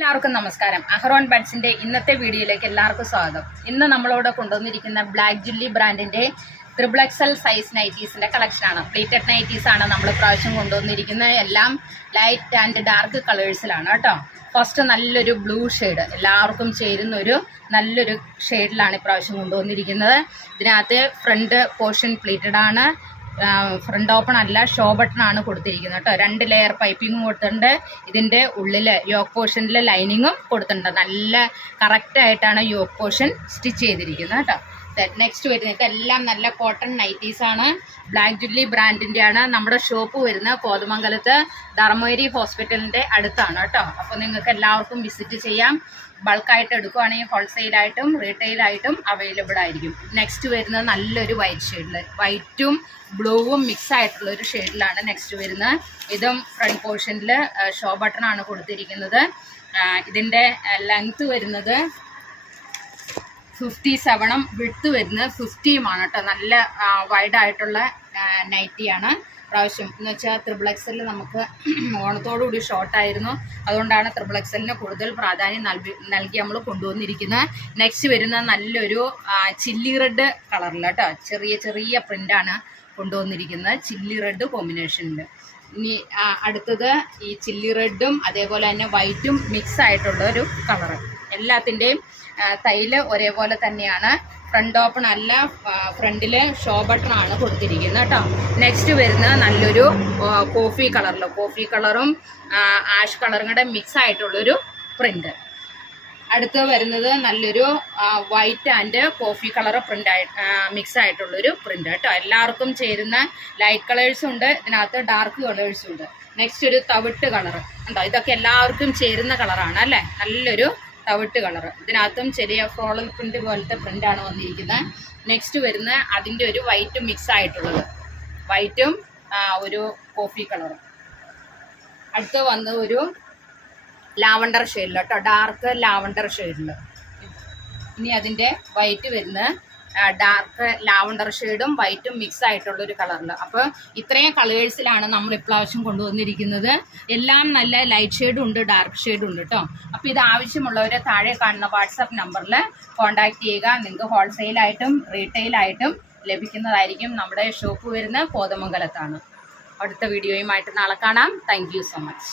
എല്ലാവർക്കും നമസ്കാരം. അഹ്റോൺ ബഡ്സിന്റെ ഇന്നത്തെ വീഡിയോയിലേക്ക് എല്ലാവർക്കും സ്വാഗതം. ഇന്ന് നമ്മളോട് കൊണ്ടുവന്നിരിക്കുന്ന ബ്ലാക്ക് ജുല്ലി ബ്രാൻഡിന്റെ XXL സൈസ് നൈറ്റീസിന്റെ കളക്ഷനാണ്. പ്ലീറ്റഡ് നൈറ്റീസ് ആണ് നമ്മൾ പ്രാവശ്യം കൊണ്ടുവന്നിരിക്കുന്നത്. എല്ലാം ലൈറ്റ് ആൻഡ് ഡാർക്ക് കളേഴ്സിലാണ് കേട്ടോ. ഫസ്റ്റ് നല്ലൊരു ബ്ലൂ ഷെയ്ഡ്, എല്ലാവർക്കും ചേരുന്ന ഒരു നല്ലൊരു ഷെയ്ഡിലാണ് ഇപ്രാവശ്യം കൊണ്ടുവന്നിരിക്കുന്നത്. ഇതിനകത്ത് ഫ്രണ്ട് പോർഷൻ പ്ലീറ്റഡ് ആണ്, ഫ്രണ്ട് ഓപ്പൺ അല്ല, ഷോ ബട്ടൺ ആണ് കൊടുത്തിരിക്കുന്നത് കേട്ടോ. 2 ലെയർ പൈപ്പിങ്ങും കൊടുത്തിട്ടുണ്ട്. ഇതിൻ്റെ ഉള്ളിൽ യോക്ക് പോർഷനിൽ ലൈനിങ്ങും കൊടുത്തിട്ടുണ്ട്. നല്ല കറക്റ്റായിട്ടാണ് യോക്ക് പോർഷൻ സ്റ്റിച്ച് ചെയ്തിരിക്കുന്നത് കേട്ടോ. നെക്സ്റ്റ് വരുന്നത് ഇതെല്ലാം നല്ല കോട്ടൺ നൈറ്റീസ് ആണ്. ബ്ലാക്ക് ജുല്ലി ബ്രാൻഡിൻ്റെ ആണ്. നമ്മുടെ ഷോപ്പ് വരുന്നത് കോതമംഗലത്ത് ധർമ്മേരി ഹോസ്പിറ്റലിൻ്റെ അടുത്താണ് കേട്ടോ. അപ്പോൾ നിങ്ങൾക്ക് എല്ലാവർക്കും വിസിറ്റ് ചെയ്യാം. ബൾക്കായിട്ട് എടുക്കുകയാണെങ്കിൽ ഹോൾസെയിലായിട്ടും റീറ്റെയിലായിട്ടും അവൈലബിൾ ആയിരിക്കും. നെക്സ്റ്റ് വരുന്നത് നല്ലൊരു വൈറ്റ് ഷെയ്ഡിൽ, വൈറ്റും ബ്ലൂവും മിക്സ് ആയിട്ടുള്ള ഒരു ഷെയ്ഡിലാണ് നെക്സ്റ്റ് വരുന്നത്. ഇതും ഫ്രണ്ട് പോർഷനിൽ ഷോ ബട്ടൺ ആണ് കൊടുത്തിരിക്കുന്നത്. ഇതിൻ്റെ ലെങ്ത്ത് വരുന്നത് 57ഉം വിഡ്ത്ത് വരുന്നത് 50ഉമാണ് കേട്ടോ. നല്ല വൈഡായിട്ടുള്ള നൈറ്റിയാണ് പ്രാവശ്യം. എന്ന് വെച്ചാൽ XXL നമുക്ക് ഓണത്തോടുകൂടി ഷോർട്ടായിരുന്നു, അതുകൊണ്ടാണ് XXLന് കൂടുതൽ പ്രാധാന്യം നൽകി നമ്മൾ കൊണ്ടുവന്നിരിക്കുന്നത്. നെക്സ്റ്റ് വരുന്ന നല്ലൊരു ചില്ലി റെഡ് കളറിൽ കേട്ടോ, ചെറിയ ചെറിയ പ്രിൻ്റാണ് കൊണ്ടുവന്നിരിക്കുന്നത്, ചില്ലി റെഡ് കോമ്പിനേഷനിൽ. ഇനി അടുത്തത് ഈ ചില്ലി റെഡും അതേപോലെ തന്നെ വൈറ്റും മിക്സ് ആയിട്ടുള്ള ഒരു കളറ്. എല്ലാത്തിൻ്റെയും തൈല് ഒരേപോലെ തന്നെയാണ്. ഫ്രണ്ട് ഓപ്പൺ അല്ല, ഫ്രണ്ടിൽ ഷോ ബട്ടൺ ആണ് കൊടുത്തിരിക്കുന്നത് കേട്ടോ. നെക്സ്റ്റ് വരുന്നത് നല്ലൊരു കോഫി കളറിൽ, കോഫി കളറും ആഷ് കളറും കൂടെ മിക്സ് ആയിട്ടുള്ളൊരു പ്രിന്റ്. അടുത്ത് വരുന്നത് നല്ലൊരു white and coffee colour print mix ആയിട്ടുള്ളൊരു പ്രിന്റ് കേട്ടോ. എല്ലാവർക്കും ചേരുന്ന ലൈറ്റ് കളേഴ്സും ഉണ്ട്, ഇതിനകത്ത് ഡാർക്ക് കളേഴ്സും ഉണ്ട്. നെക്സ്റ്റ് ഒരു തവിട്ട് കളർ ഉണ്ടോ, ഇതൊക്കെ എല്ലാവർക്കും ചേരുന്ന കളറാണ് അല്ലേ. നല്ലൊരു തവിട്ട് കളർ, ഇതിനകത്തും ചെറിയ ഫ്ലോറൽ പ്രിന്റ് പോലത്തെ പ്രിന്റാണ് വന്നിരിക്കുന്നത്. നെക്സ്റ്റ് വരുന്ന അതിൻ്റെ ഒരു വൈറ്റ് മിക്സ് ആയിട്ടുള്ളത്, വൈറ്റും ഒരു കോഫി കളറും. അടുത്ത് വന്ന് ഒരു ലാവണ്ടർ ഷെയ്ഡിൽ കേട്ടോ, ഡാർക്ക് ലാവണ്ടർ ഷെയ്ഡിൽ. ഇനി അതിൻ്റെ വൈറ്റ് വരുന്ന ഡാർക്ക് ലാവണ്ടർ ഷെയ്ഡും വൈറ്റും മിക്സ് ആയിട്ടുള്ളൊരു കളറിൽ. അപ്പോൾ ഇത്രയും കളേഴ്സിലാണ് നമ്മൾ ഇപ്രാവശ്യം കൊണ്ടുവന്നിരിക്കുന്നത്. എല്ലാം നല്ല ലൈറ്റ് ഷെയ്ഡും ഉണ്ട്, ഡാർക്ക് ഷെയ്ഡും ഉണ്ട് കേട്ടോ. അപ്പോൾ ഇത് ആവശ്യമുള്ളവരെ താഴെ കാണുന്ന വാട്സാപ്പ് നമ്പറിൽ കോൺടാക്ട് ചെയ്യുക. നിങ്ങൾക്ക് ഹോൾസെയിലായിട്ടും റീറ്റെയിലായിട്ടും ലഭിക്കുന്നതായിരിക്കും. നമ്മുടെ ഷോപ്പ് വരുന്ന കോതമംഗലത്താണ്. അടുത്ത വീഡിയോയുമായിട്ട് നാളെ കാണാം. Thank you so much.